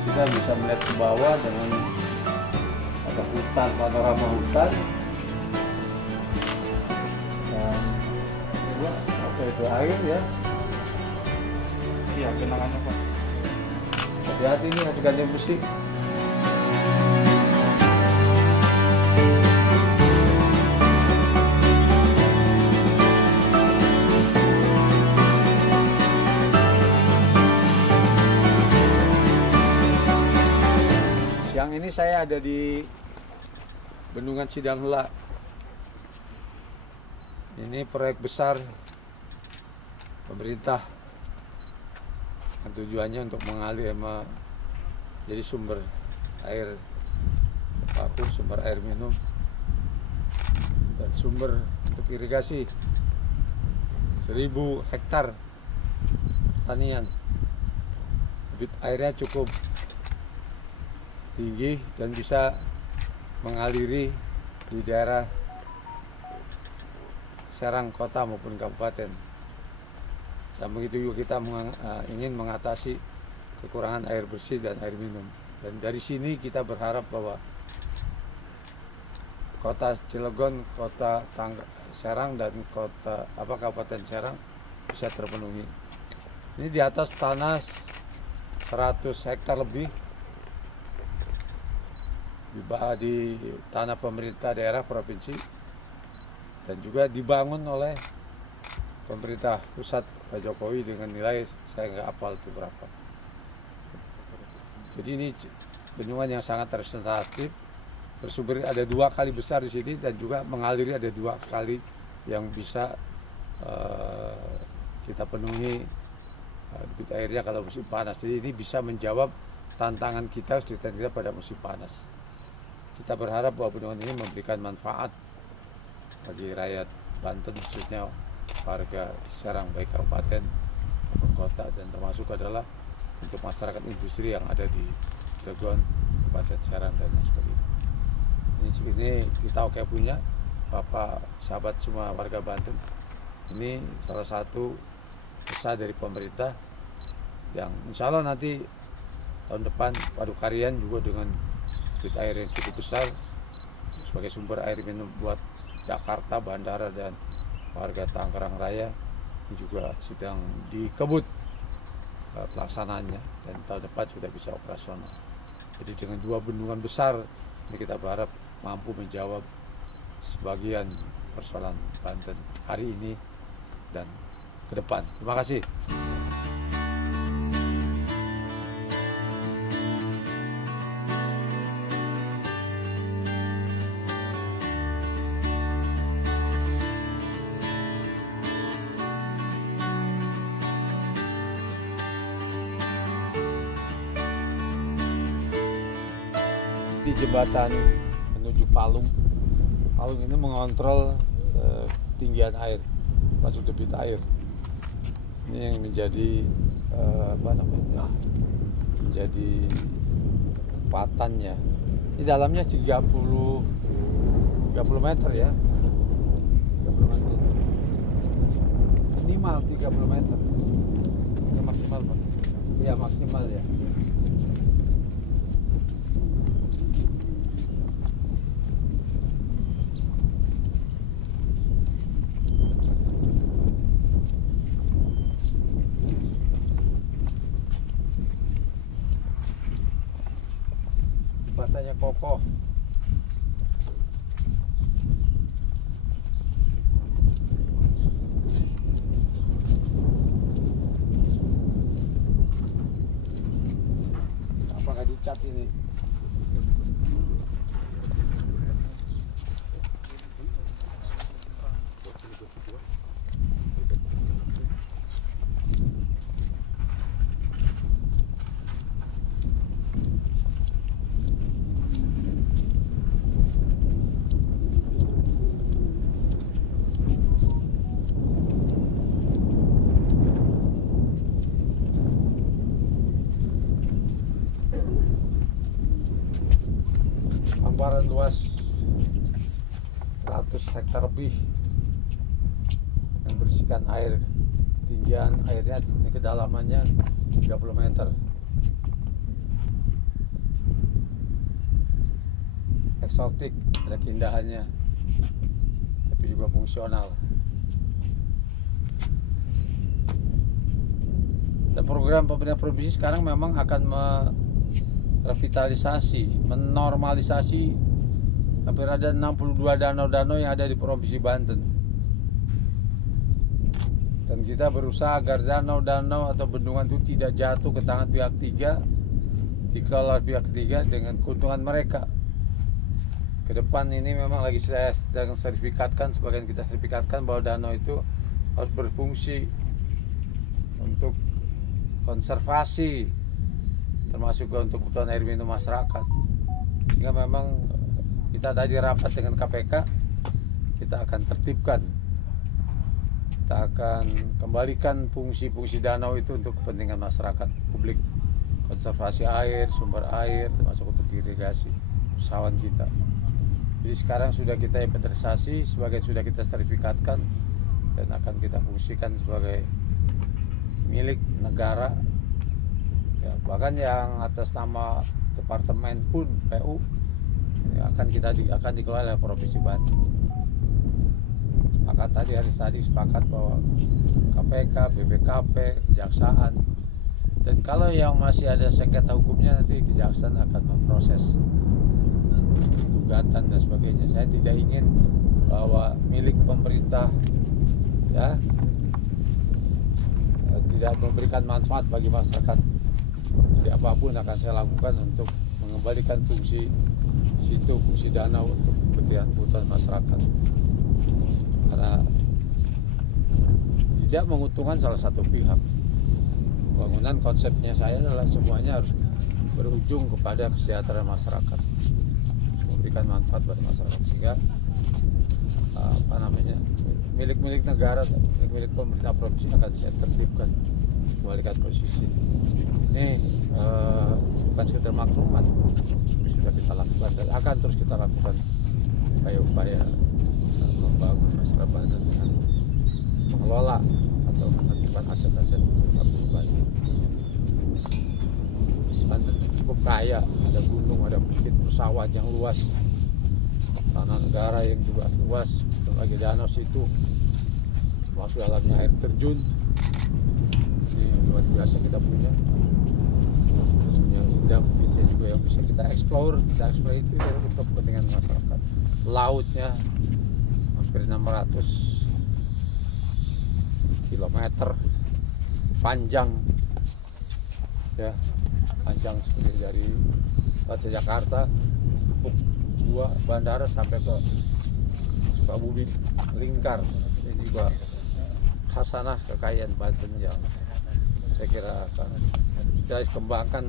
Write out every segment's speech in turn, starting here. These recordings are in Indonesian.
kita bisa melihat ke bawah dengan ada hutan, panorama hutan. Dan juga apa itu air ya. Iya, kenangannya Pak. Hati-hati nih harus ganti besi. Siang ini saya ada di Bendungan Sidanghela. Ini proyek besar pemerintah yang tujuannya untuk mengalir jadi sumber air baku, sumber air minum, dan sumber untuk irigasi 1000 hektar pertanian. Debit airnya cukup tinggi dan bisa mengaliri di daerah Serang kota maupun kabupaten. Sama itu juga kita ingin mengatasi kekurangan air bersih dan air minum. Dan dari sini kita berharap bahwa kota Cilegon, kota Serang dan Kabupaten Serang bisa terpenuhi. Ini di atas tanah 100 hektar lebih di tanah pemerintah daerah provinsi dan juga dibangun oleh pemerintah pusat Pak Jokowi dengan nilai saya nggak hafal itu berapa. Jadi ini bendungan yang sangat representatif, bersumber ada 2 kali besar di sini dan juga mengaliri ada 2 kali yang bisa kita penuhi debit airnya kalau musim panas. Jadi ini bisa menjawab tantangan kita pada musim panas. Kita berharap bahwa bendungan ini memberikan manfaat bagi rakyat Banten, khususnya warga Serang baik kabupaten maupun kota, dan termasuk adalah untuk masyarakat industri yang ada di Cilegon, Kabupaten Serang dan lain sebagainya. Ini kita oke punya Bapak sahabat semua warga Banten. Ini salah satu usaha dari pemerintah yang insya Allah nanti tahun depan Waduk Karian juga dengan debit air yang cukup besar sebagai sumber air minum buat Jakarta, bandara, dan warga Tangerang Raya juga sedang dikebut pelaksanaannya dan tahun depan sudah bisa operasional. Jadi dengan 2 bendungan besar ini kita berharap mampu menjawab sebagian persoalan Banten hari ini dan ke depan. Terima kasih. Di jembatan menuju Palung. Palung ini mengontrol ketinggian air, masuk debit air. Ini yang menjadi menjadi kepatannya. Di dalamnya 30 meter ya. 30 meter. Minimal 30 meter. Ini maksimal, Pak. Iya, maksimal ya. Jembatannya kokoh. Apakah dicat ini? Hamparan luas 100 hektar lebih yang berisikan air. Ketinggian airnya ini kedalamannya 30 meter. eksotik, ada keindahannya, tapi juga fungsional. Dan program pemerintah provinsi sekarang memang akan merevitalisasi, menormalisasi hampir ada 62 danau-danau yang ada di Provinsi Banten. Dan kita berusaha agar danau-danau atau bendungan itu tidak jatuh ke tangan pihak ketiga, dikelola pihak ketiga dengan keuntungan mereka. Ke depan ini memang lagi saya sedang sertifikatkan, sebagian kita sertifikatkan bahwa danau itu harus berfungsi untuk konservasi, termasuk juga untuk kebutuhan air minum masyarakat. Sehingga memang kita tadi rapat dengan KPK, kita akan tertibkan, kita akan kembalikan fungsi-fungsi danau itu untuk kepentingan masyarakat publik, konservasi air, sumber air, termasuk untuk irigasi persawahan kita. Jadi sekarang sudah kita inventarisasi, sebagian sudah kita sertifikatkan dan akan kita fungsikan sebagai milik negara. Ya, bahkan yang atas nama departemen pun PU ya, akan dikelola oleh Provinsi Banten. Sepakat tadi hari tadi sepakat bahwa KPK, BPKP, Kejaksaan, dan kalau yang masih ada sengketa hukumnya nanti Kejaksaan akan memproses gugatan dan sebagainya. Saya tidak ingin bahwa milik pemerintah ya tidak memberikan manfaat bagi masyarakat. Jadi apapun akan saya lakukan untuk mengembalikan fungsi situ, fungsi danau untuk kebutuhan masyarakat. Karena tidak menguntungkan salah satu pihak. Bangunan konsepnya saya adalah semuanya harus berujung kepada kesejahteraan masyarakat, memberikan manfaat bagi masyarakat, sehingga milik-milik negara, milik pemerintah provinsi akan saya tertibkan, kembalikan posisi. Ini bukan sekedar maklumat, tapi sudah kita lakukan dan akan terus kita lakukan upaya membangun masyarakat Banten dengan mengelola atau menertibkan aset-aset pribadi. Banten cukup kaya, ada gunung, ada bukit, pesawat yang luas, tanah negara yang juga luas, berbagai danau situ, masuk dalamnya air terjun. Ini luar biasa kita punya yang indah, bukitnya juga yang bisa kita explore itu untuk kepentingan masyarakat. Lautnya hampir 600 km panjang ya, panjang seperti dari Jakarta, dua bandara sampai ke Sukabumi, lingkar. Ini juga khasanah kekayaan Banten yang saya kira akan kita kembangkan,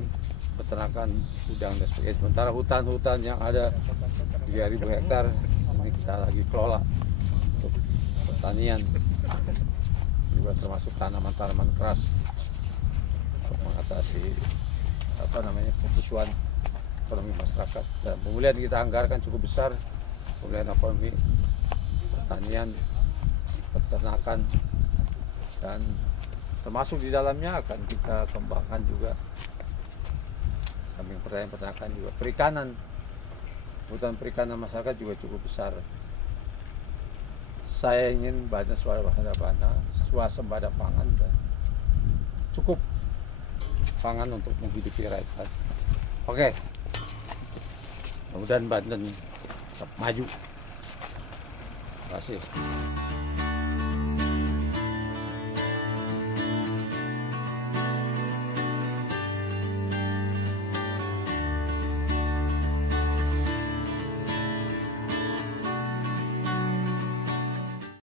peternakan udang dan sebagainya. Sementara hutan-hutan yang ada 3.000 hektar ini kita lagi kelola untuk pertanian, juga termasuk tanaman-tanaman keras untuk mengatasi kebutuhan ekonomi masyarakat. Dan pemulihan kita anggarkan cukup besar, pemulihan ekonomi, pertanian, peternakan, dan termasuk di dalamnya akan kita kembangkan juga samping pertanian, peternakan juga perikanan. Kebutuhan perikanan masyarakat juga cukup besar. Saya ingin banyak swasembada pangan dan cukup pangan untuk menghidupi rakyat. Oke, mudah-mudahan Banten tetap maju. Terima kasih.